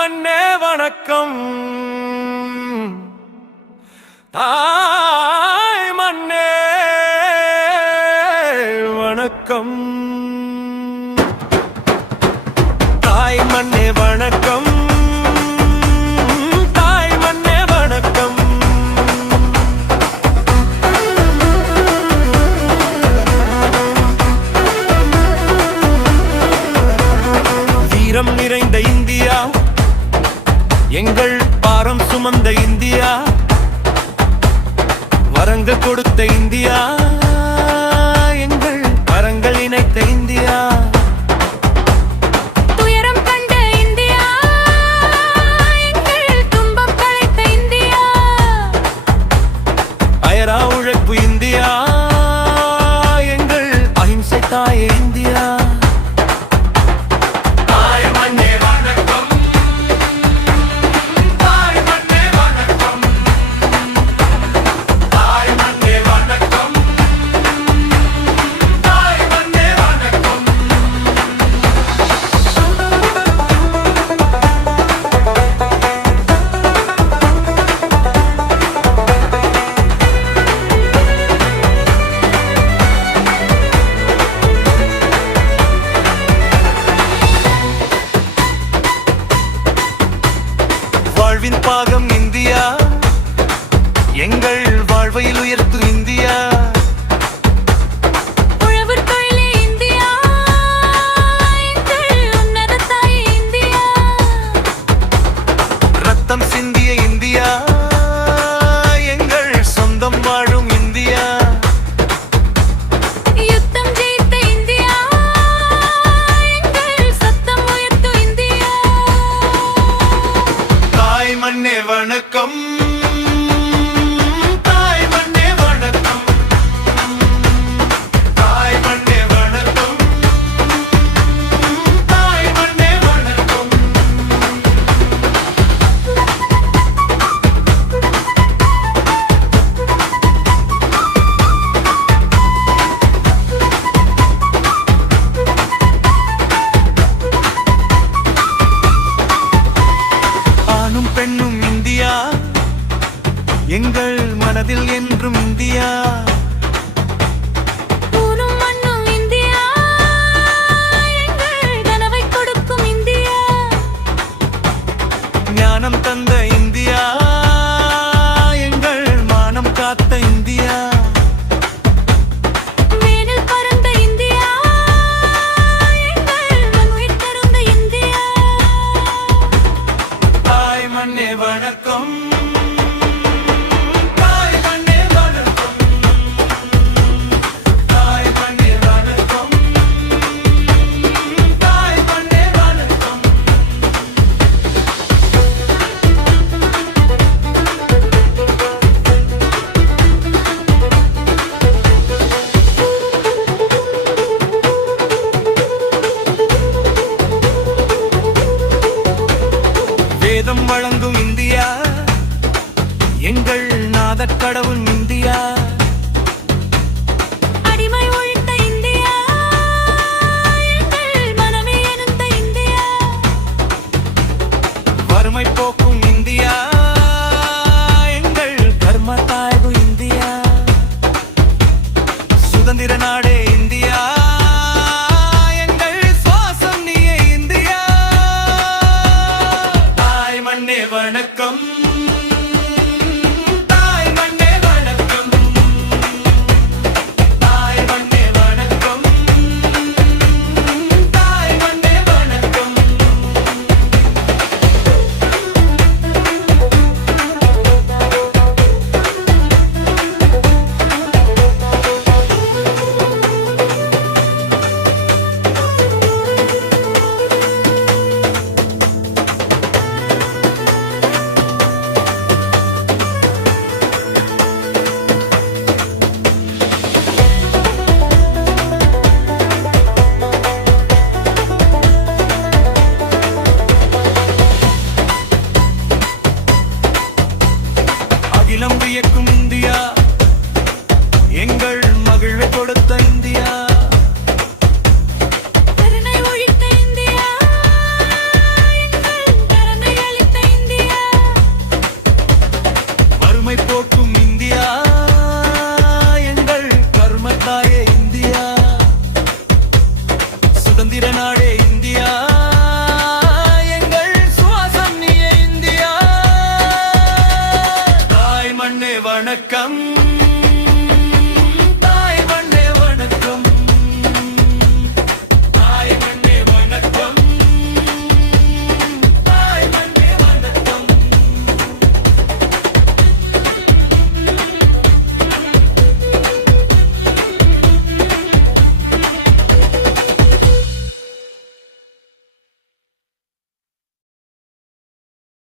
மண்ணே வணக்கம், தாய் மண்ணே வணக்கம், தாய் மண்ணே வணக்கம், தாய் மண்ணே வணக்கம். வீரம் நிறைந்த இந்தியா, எங்கள் பாரம் சுமந்த இந்தியா, வரங்கள் கொடுத்த இந்தியா, எங்கள் கரங்கள் இணைத்த இந்தியா, துயரம் கண்ட இந்தியா, எங்கள் துன்பம் களைத்த இந்தியா, அயரா உழைப்பு இந்தியா, எங்கள் அஹிம்சை தாய இந்தியா. வாழ்வின் பாகம் இந்தியா, எங்கள் வாழ்வையில் உயர்த்தும் இந்தியா, உழவர் தொழிலே இந்தியா, எங்கள் உன்னத தாய் இந்தியா, ரத்தம் சிந்திய இந்தியா, எங்கள் சொந்தம் வாழும் இந்தியா, யுத்தம் ஜெயித்த இந்தியா, எங்கள் சத்தம் உயர்த்தும் இந்தியா. தாய் மண்ணே வணக்கம், தாய் மண்ணே வணக்கம், தாய் மண்ணே வணக்கம், தாய் மண்ணே வணக்கம். ஆணும் பெண்ணும் இந்தியா, எங்கள் மனதில் என்றும் இந்தியா, ஊரும் மண்ணும் இந்தியா, எங்கள் கனவை கொடுக்கும் இந்தியா, ஞானம் தந்த இந்தியா, எங்கள் மானம் காத்த இந்தியா, வேனில் பறந்த இந்தியா, எங்கள் மண்ணுயிர் தருந்த இந்தியா. தாய் மண்ணே வணக்கம், தாய் மண்ணே வணக்கம், தாய் மண்ணே வணக்கம், தாய் மண்ணே வணக்கம். வேதம் வழங்கும் இந்தியா, எங்கள் நாதக் கடவுள் இந்தியா, அடிமை ஒழித்த இந்தியா, எங்கள் மனமே எனுந்த இந்தியா, வறுமை போக்கும் இந்தியா, எங்கள் கர்ம தாய்வு இந்தியா, சுதந்திர நாடே இந்தியா, எங்கள் சுவாசம் நீயே இந்தியா. தாய் மண்ணே வணக்கம், தாய் மண்ணே வணக்கம். சுதந்திர நாடு